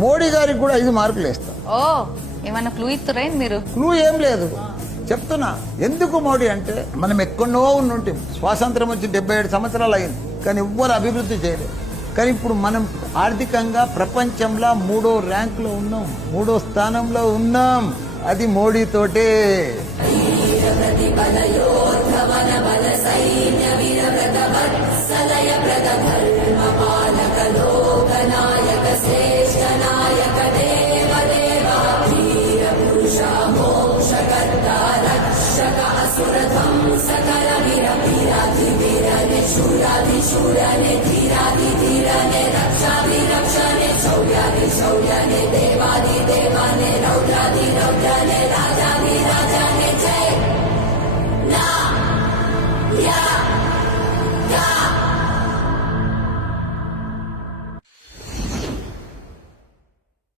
మోడీ గారికి కూడా 5 మార్కులు వేస్తాం. ఓ ఏమన్నా క్లూ ఇస్తురా మీరు? క్లూ ఏం లేదు, చెప్తున్నా. ఎందుకు మోడీ అంటే మనం ఎక్కడో ఉంటే స్వాతంత్రం వచ్చి 77 సంవత్సరాలు అయింది, కానీ ఎవ్వరు అభివృద్ధి చేయలేదు. కానీ ఇప్పుడు మనం ఆర్థికంగా ప్రపంచంలో 3వ ర్యాంకులో ఉన్నాం, 3వ స్థానంలో ఉన్నాం. అది మోడీ తోటే. శౌర్యాన్ని ధీరాది ధీరాన్ని రక్షాది రక్షాన్ని శౌర్యాన్ని శౌర్యాన్ని